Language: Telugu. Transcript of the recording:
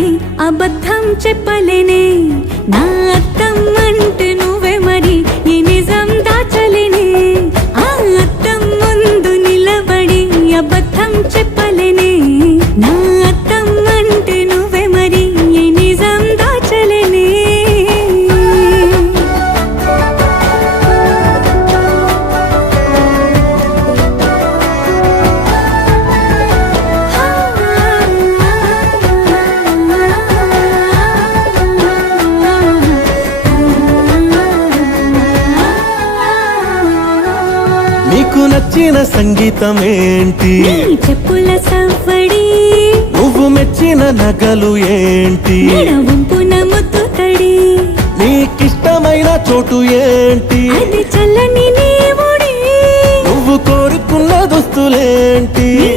నిలబడి అబద్ధం చెప్పలేనే నా అద్దం అంటే నువ్వే మరి ఈ నిజం దాచలేనే ఆ అద్దం ముందు నిలబడి అబద్ధం చెప్పలేనే నా అద్దం అంటే నువ్వే మరి ఈ నిజం దాచలేనే నీకు నచ్చిన సంగీతం ఏంటి చెప్పుల సవ్వడి నువ్వు మెచ్చిన నగలు ఏంటి వంపున ముత్తు తడి నీకిష్టమైన చోటు ఏంటి అది చల్లని నీ ఒడి నువ్వు కోరుకున్న దుస్తులేంటి నీ